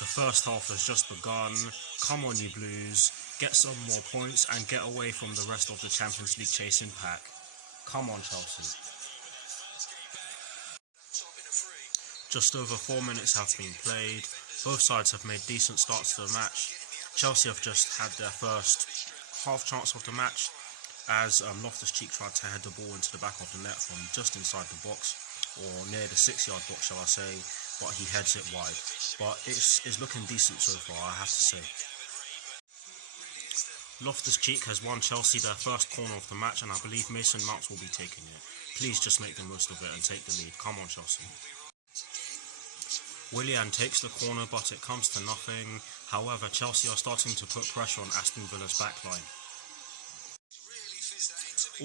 The first half has just begun. Come on, you Blues. Get some more points and get away from the rest of the Champions League chasing pack. Come on, Chelsea. Just over 4 minutes have been played. Both sides have made decent starts to the match. Chelsea have just had their first half chance of the match as Loftus-Cheek tried to head the ball into the back of the net from just inside the box, or near the 6-yard box, shall I say, but he heads it wide. But it's looking decent so far, I have to say. Loftus-Cheek has won Chelsea their first corner of the match, and I believe Mason Mount will be taking it. Please just make the most of it and take the lead. Come on, Chelsea. Willian takes the corner, but it comes to nothing. However, Chelsea are starting to put pressure on Aston Villa's backline.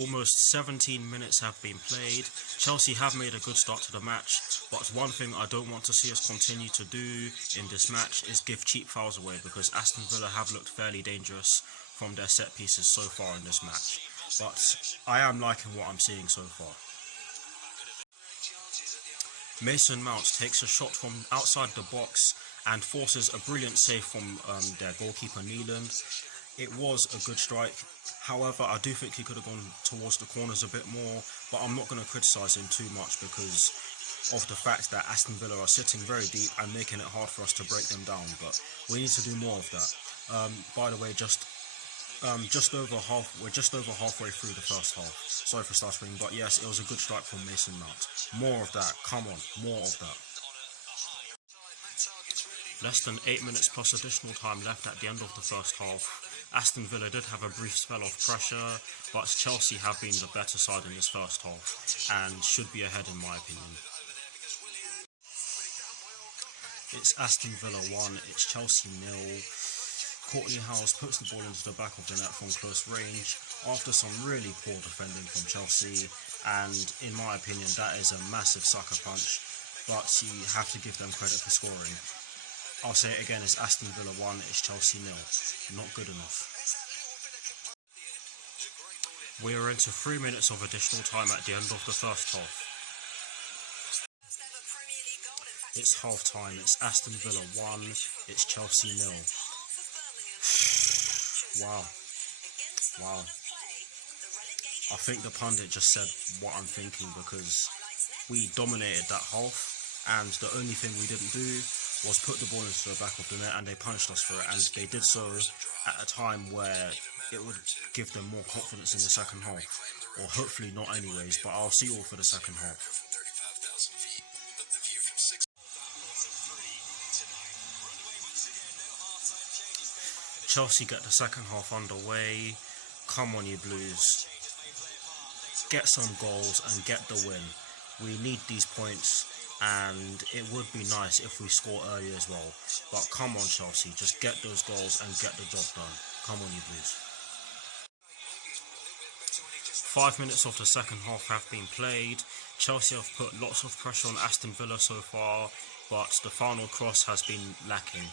Almost 17 minutes have been played. Chelsea have made a good start to the match, but one thing I don't want to see us continue to do in this match is give cheap fouls away, because Aston Villa have looked fairly dangerous from their set pieces so far in this match. But I am liking what I'm seeing so far. Mason Mount takes a shot from outside the box and forces a brilliant save from their goalkeeper Neeland. It was a good strike. However, I do think he could have gone towards the corners a bit more, but I'm not going to criticise him too much because of the fact that Aston Villa are sitting very deep and making it hard for us to break them down. But we need to do more of that. By the way, we're just over halfway through the first half. Sorry for stuttering, but yes, it was a good strike from Mason Mount. More of that. Come on, more of that. Less than 8 minutes plus additional time left at the end of the first half. Aston Villa did have a brief spell of pressure, but Chelsea have been the better side in this first half and should be ahead in my opinion. It's Aston Villa 1, it's Chelsea 0. Courtney Howes puts the ball into the back of the net from close range after some really poor defending from Chelsea, and in my opinion that is a massive sucker punch, but you have to give them credit for scoring. I'll say it again, it's Aston Villa 1, it's Chelsea 0. Not good enough. We are into 3 minutes of additional time at the end of the first half. It's half time, it's Aston Villa 1, it's Chelsea 0. Wow. I think the pundit just said what I'm thinking, because we dominated that half and the only thing we didn't do was put the ball into the back of the net, and they punished us for it, and they did so at a time where it would give them more confidence in the second half, or hopefully not anyways, but I'll see you all for the second half. Chelsea get the second half underway. Come on, you Blues. Get some goals and get the win. We need these points, and it would be nice if we score early as well. But come on, Chelsea, just get those goals and get the job done. Come on, you Blues. 5 minutes of the second half have been played. Chelsea have put lots of pressure on Aston Villa so far, but the final cross has been lacking.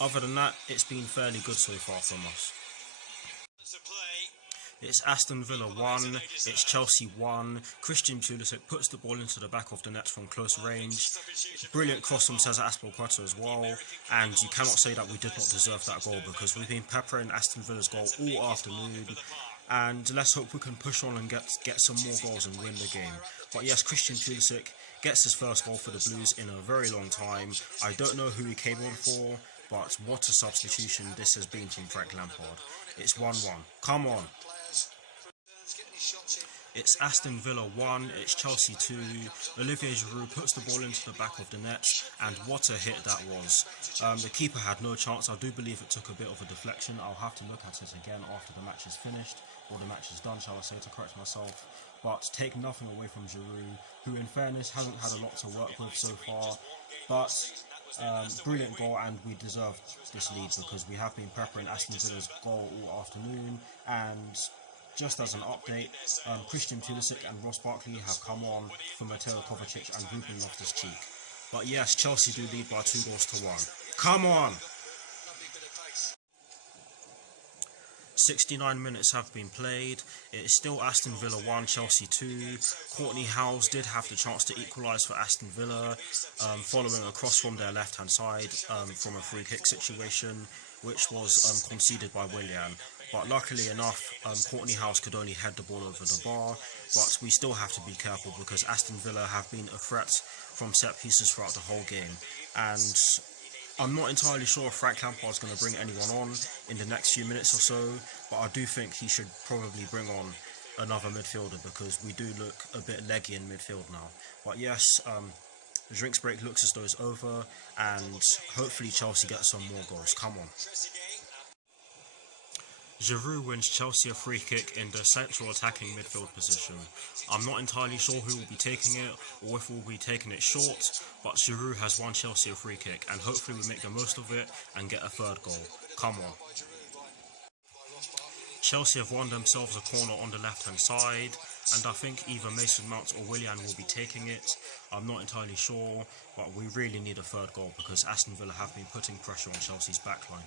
Other than that, it's been fairly good so far from us. It's Aston Villa 1, it's Chelsea 1. Christian Pulisic puts the ball into the back of the net from close range. Brilliant cross from Cesar Azpilicueta as well, and you cannot say that we did not deserve that goal, because we've been peppering Aston Villa's goal all afternoon, and let's hope we can push on and get some more goals and win the game. But yes, Christian Pulisic gets his first goal for the Blues in a very long time. I don't know who he came on for, but what a substitution this has been from Frank Lampard. It's 1-1. Come on. It's Aston Villa 1, it's Chelsea 2. Olivier Giroud puts the ball into the back of the net, and what a hit that was. The keeper had no chance. I do believe it took a bit of a deflection. I'll have to look at it again after the match is finished, or the match is done, shall I say, to correct myself. But take nothing away from Giroud, who in fairness hasn't had a lot to work with so far. But brilliant goal, and we deserve this lead because we have been peppering Aston Villa's goal all afternoon. And just as an update, Christian Pulisic and Ross Barkley have come on for Mateo Kovacic and Ruben Loftus-Cheek. But yes, Chelsea do lead by 2-1. Come on! 69 minutes have been played. It is still Aston Villa 1, Chelsea 2. Courtney Howes did have the chance to equalise for Aston Villa, following a cross from their left-hand side from a free kick situation, which was conceded by Willian. But luckily enough, Courtney Howes could only head the ball over the bar. But we still have to be careful because Aston Villa have been a threat from set pieces throughout the whole game. And I'm not entirely sure if Frank Lampard's going to bring anyone on in the next few minutes or so, but I do think he should probably bring on another midfielder because we do look a bit leggy in midfield now. But yes, the drinks break looks as though it's over, and hopefully Chelsea get some more goals. Come on. Giroud wins Chelsea a free kick in the central attacking midfield position. I'm not entirely sure who will be taking it or if we'll be taking it short, but Giroud has won Chelsea a free kick and hopefully we make the most of it and get a third goal. Come on. Chelsea have won themselves a corner on the left hand side, and I think either Mason Mount or Willian will be taking it. I'm not entirely sure, but we really need a third goal because Aston Villa have been putting pressure on Chelsea's backline.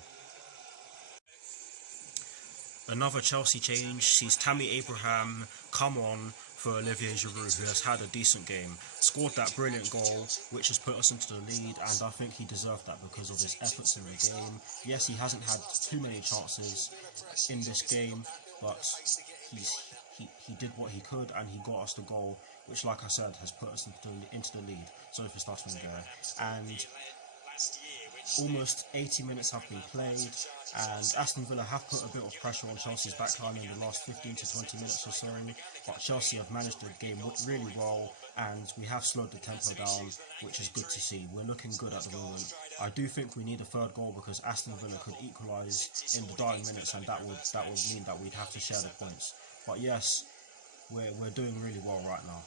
Another Chelsea change sees Tammy Abraham come on for Olivier Giroud, who has had a decent game, scored that brilliant goal which has put us into the lead, and I think he deserved that because of his efforts in the game. Yes, he hasn't had too many chances in this game, but he did what he could and he got us the goal, which, like I said, has put us into the lead. Sorry for starting there. And almost 80 minutes have been played, and Aston Villa have put a bit of pressure on Chelsea's backline in the last 15 to 20 minutes or so, but Chelsea have managed the game really well, and we have slowed the tempo down, which is good to see. We're looking good at the moment. I do think we need a third goal because Aston Villa could equalise in the dying minutes, and that would mean that we'd have to share the points. But yes, we're doing really well right now.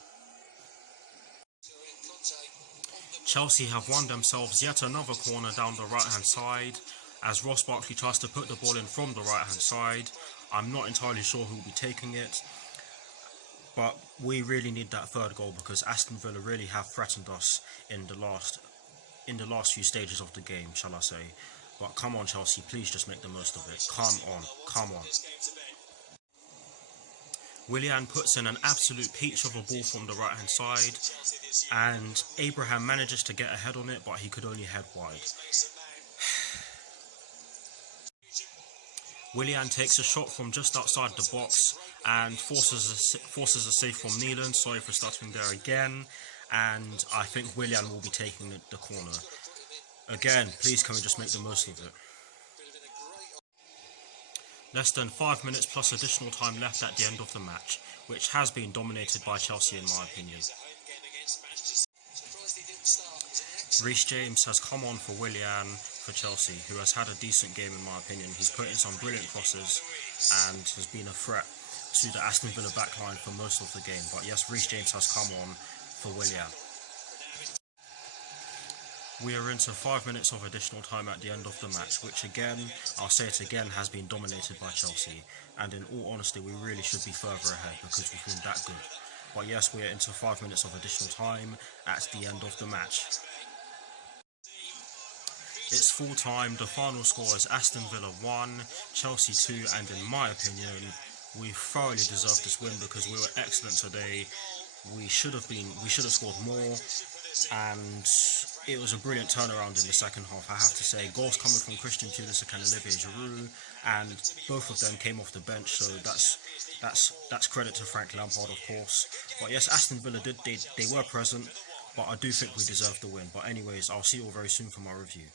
Chelsea have won themselves yet another corner down the right-hand side as Ross Barkley tries to put the ball in from the right-hand side. I'm not entirely sure who will be taking it, but we really need that third goal because Aston Villa really have threatened us in the last few stages of the game, shall I say. But come on, Chelsea, please just make the most of it. Come on. Willian puts in an absolute peach of a ball from the right hand side, and Abraham manages to get ahead on it, but he could only head wide. Willian takes a shot from just outside the box and forces a save from Neelan. Sorry for stuttering there again, and I think Willian will be taking the corner. Again, please can we just make the most of it. Less than 5 minutes plus additional time left at the end of the match, which has been dominated by Chelsea in my opinion. Reece James has come on for Willian for Chelsea, who has had a decent game in my opinion. He's put in some brilliant crosses and has been a threat to the Aston Villa backline for most of the game. But yes, Reece James has come on for Willian. We are into 5 minutes of additional time at the end of the match, which again, I'll say it again, has been dominated by Chelsea. And in all honesty, we really should be further ahead because we've been that good. But yes, we are into 5 minutes of additional time at the end of the match. It's full time. The final score is Aston Villa 1, Chelsea 2, and in my opinion, we thoroughly deserved this win because we were excellent today. We should have scored more, and it was a brilliant turnaround in the second half, I have to say. Goals coming from Christian Pulisic and Olivier Giroud, and both of them came off the bench, so that's credit to Frank Lampard, of course. But yes, Aston Villa they were present, but I do think we deserved the win. But anyways, I'll see you all very soon for my review.